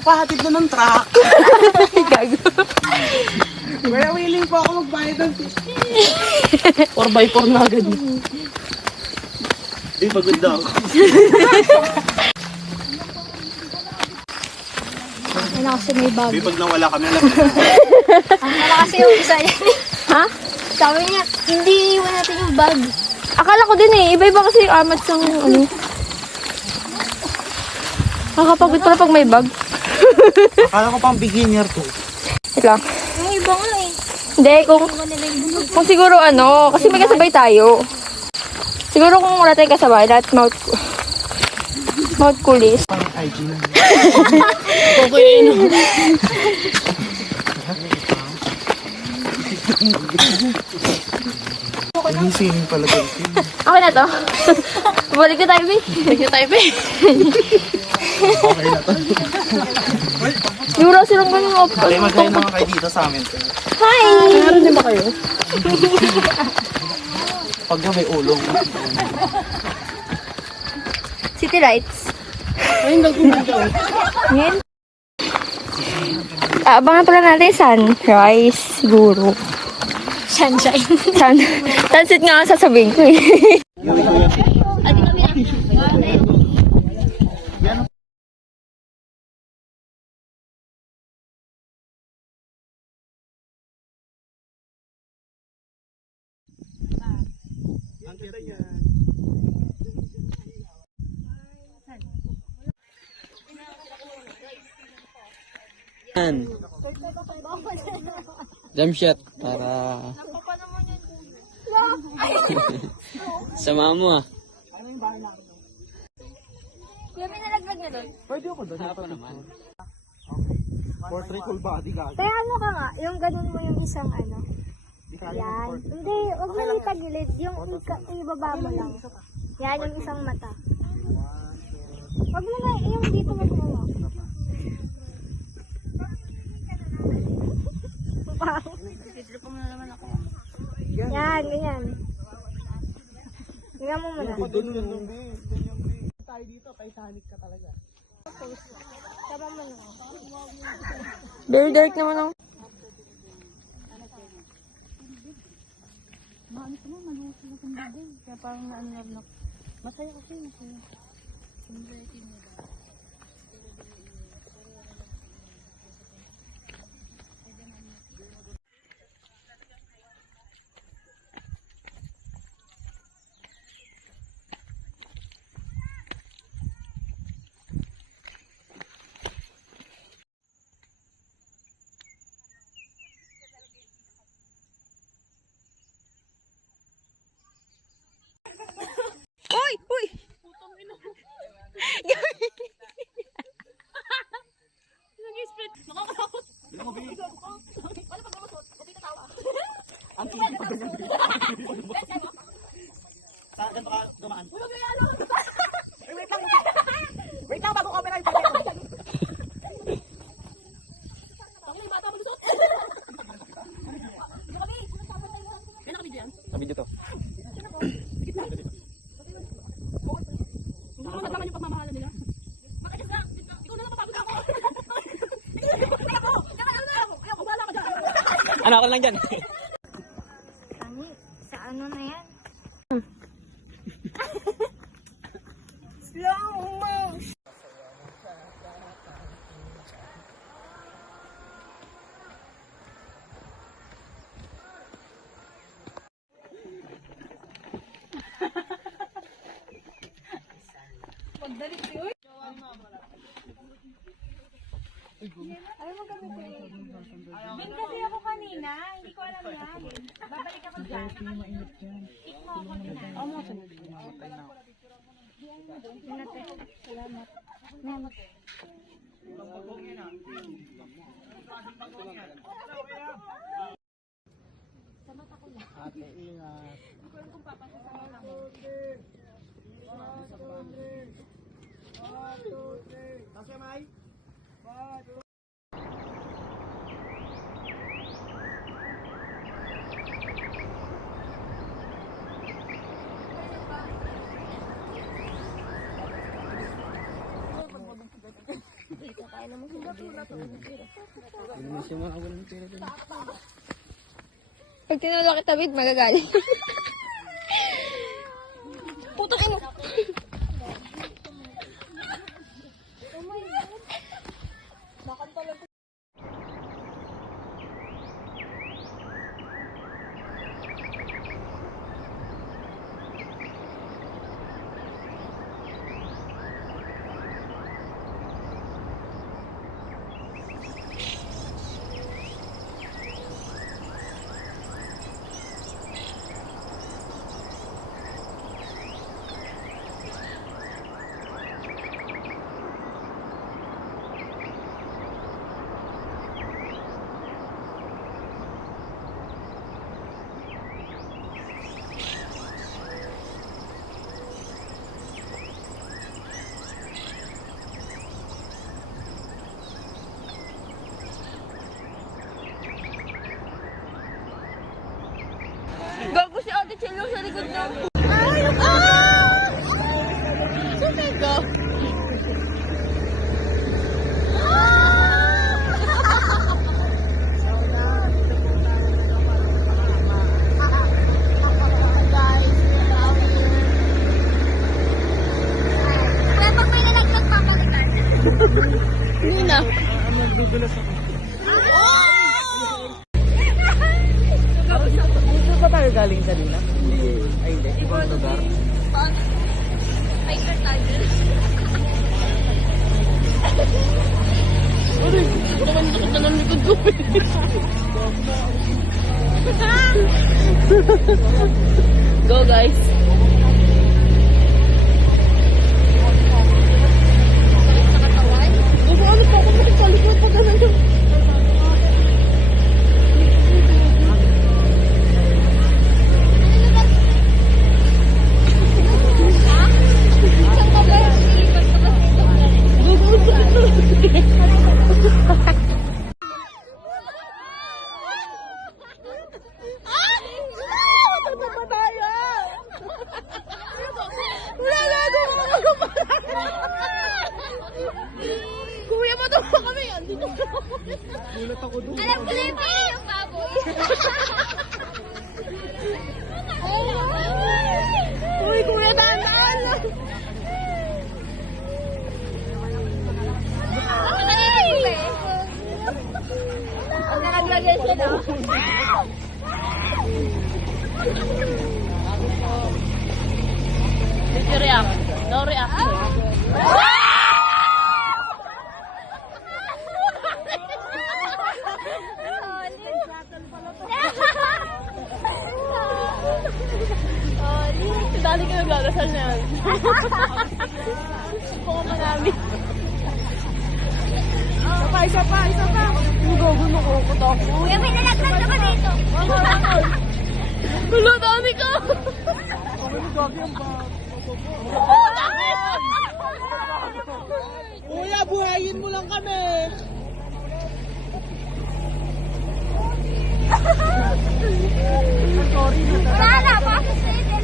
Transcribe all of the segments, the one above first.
magpapahatid na ng truck. Gago. Kaya willing po ako magbayad ng 50. 4x4 na agad. Pagod daw. Ano kasi may bag. Pag nawala kami, alam Wala kasi yung isa yan. Ha? Sabi niya, hindi iwan natin yung bag. Akala ko din eh. Iba-iba kasi yung amat sa ano. Nakakapagod pala pag may bag. Akala ko pang beginner to. Wait lang. Yung iba nga eh. Hindi, kung Iwan nila yung bag. siguro ano, kasi may kasabay tayo. Siguro kung wala tayong kasabay, lahat mouth coolies. Parang IG na. Okay, no. Hindi swimming pala guys. Okay na to. Balik na tayo, Bey. Balik na tayo, Bey. Okay na to. Siguro silang ganun ako. Okay, mag-hi naman kayo dito sa amin. Hi! Meron din ba kayo? Pag may ulong. City Lights. Ayun, nagpupunta. Ngayon. Abangan pala natin sunrise, siguro. Sunshine. Sunset nga ang sasabihin ko eh. Jump shot para sama mo ah. Kuya, may nalaglag na doon. Pwede ako doon. Ako naman. Portrait full body ka. Kaya ano ka nga, yung ganun mo yung isang ano. Yan. Hindi, huwag mo itagilid. Yung ibaba mo lang. Yan, yung isang mata. Huwag mo na, yung dito mo ano. Yan, ganyan. Tingnan mo muna. Tayo dito, Titanic ka talaga. Tama mo na. Very dark naman ang... Uy! Uy! Saan ganito ka dumaan? Wait lang, bago camera yung Sa video to. Ano ako lang dyan? Ano? Sa ano na yan? Ayaw mo gamitin. Bin kasi ako kanina, hindi ko alam yan. Babalik ako dyan. Tik mo ako nila. Salamat. Salamat. Sa mata ko lang. Ate, ingat. Hindi ko alam kung papasok sa mata mo. Kasi may? Hindi mo siya makawalan pera dun. Pag tinulak kita, babe, magagaling. Putok ino. Gago si Ate Chelo sa likod na. Kaya pag may nalaglag, papalitan. Hindi na. Dito pa tayo galing kanina? Ay, hindi. Ibang lugar. Fighter Tiger. Uy, naman nakita ng likod ko. Go, guys. Ano ano pa ako makikalikot pa ganun. Kuya, matawa kami. Andito na. Gulat ako doon. Alam ko na yung baboy. Uy, kuya, dahan-dahan lang. Ang nakaglagay siya na. Did you react? No reaction. Dali ka nagdarasal na yan. Suko ka marami. Isa pa. Ang gago na kokot ako. Kuya, may nalaglag naman dito. Gulo, dami ka! Kuya, buhayin mo lang kami. Wala na, pasok sa inyo.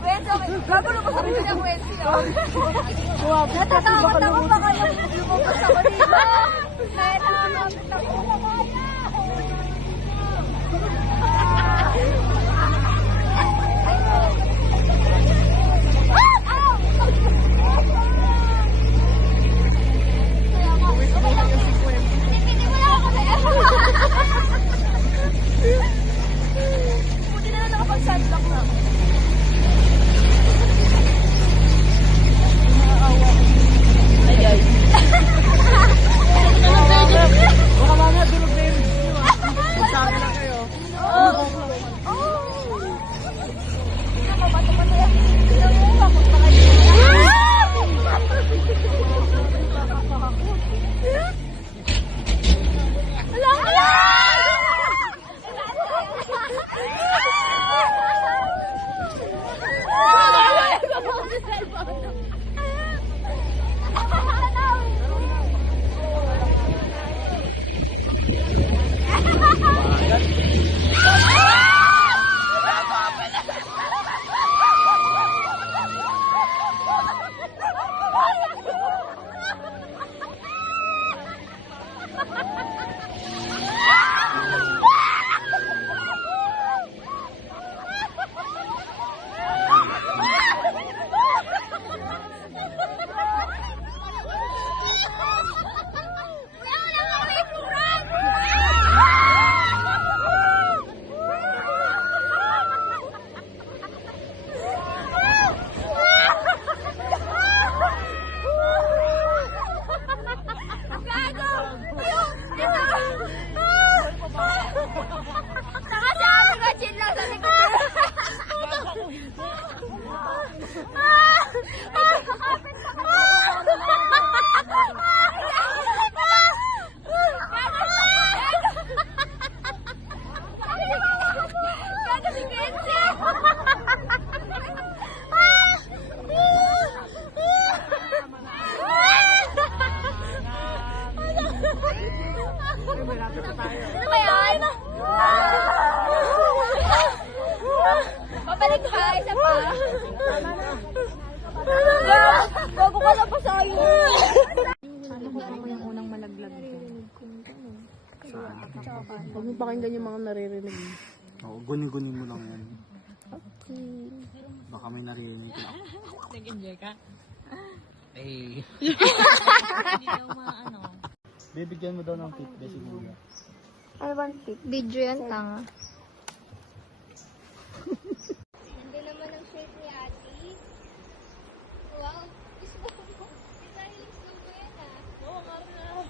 Kwento, gago na ba sabi ko niya kwento? Natatakot ako baka lumabas ako dito. Natatakot ako. Buti na lang nakapag-sunblock na. Ay, Huwag mo pakinggan yung mga naririnig. Oo, gunin-gunin mo lang yan. Okay. Baka may naririnig ka. Nag-enjoy ka? Eh. Hindi daw maano. Bibigyan mo daw ng tip, si Kuya. Ano bang tip? Video yan, tanga. Ganda naman ang shirt ni Ate. Wow. Gusto mo. Stylish lang ko yan ah. Oo, Karna.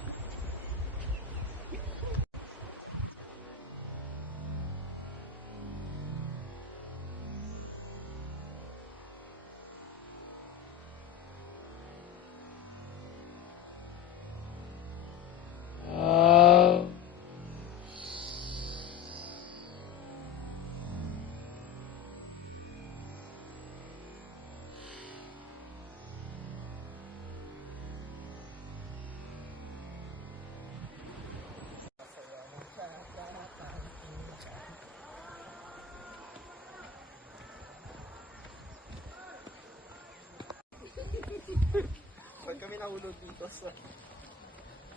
Pag kami nahulog dito sa...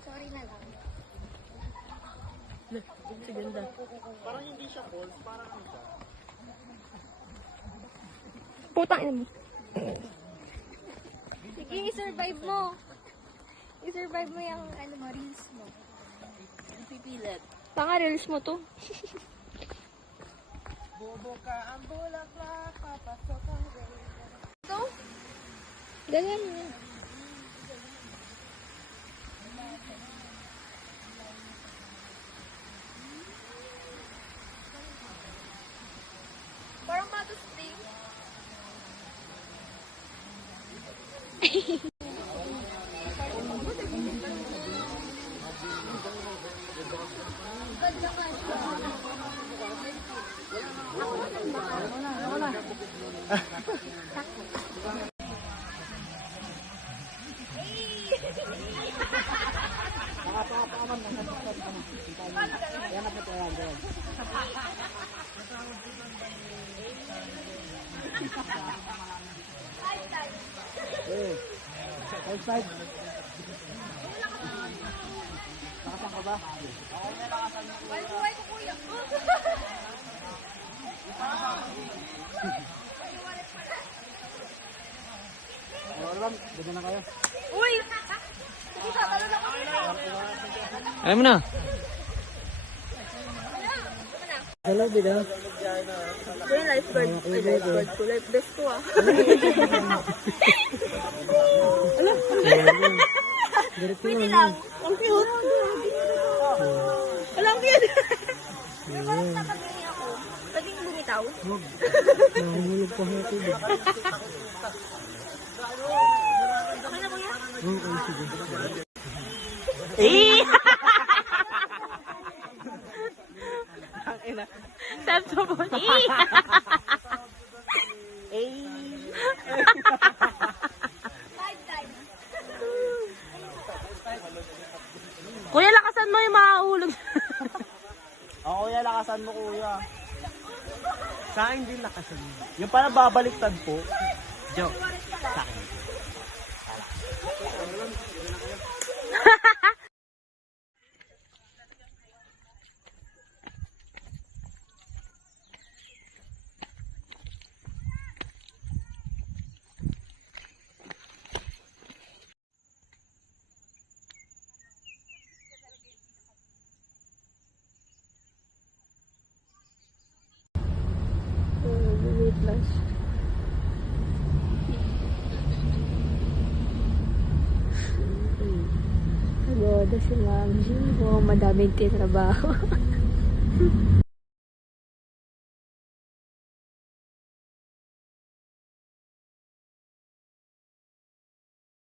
Sorry na lang. Si ganda. Parang hindi siya falls, parang ano siya. Putang ina mo. Sige, i-survive mo. I-survive mo yung ano mo, reels mo. Pipilit. Tanga, reels mo to. Bobo ka ang bulaklak, papasok ang Ito? Ganyan niya. Parang Mother's Day. Ganda na kayo. Uy! Sige, tatalo na kami na. Alam mo na. Hello, Bida. Ito yung lifeguard. Ay, lifeguard ko. Life vest ko ah. Pwede lang. Ang cute. Wala, ang cute. Pero parang nakabili ako. Pwedeng bumitaw. Nahulog pa ako tubig. Okay na po yan? Oo, sige. Sensible. Kuya, lakasan mo yung mahulog. Oo, kuya, lakasan mo, kuya. Sa akin din lakasan mo. Yung parang babaliktad po. Joke. Sa akin. Wait lang. Agoda si Mami. Oh, madaming titrabaho.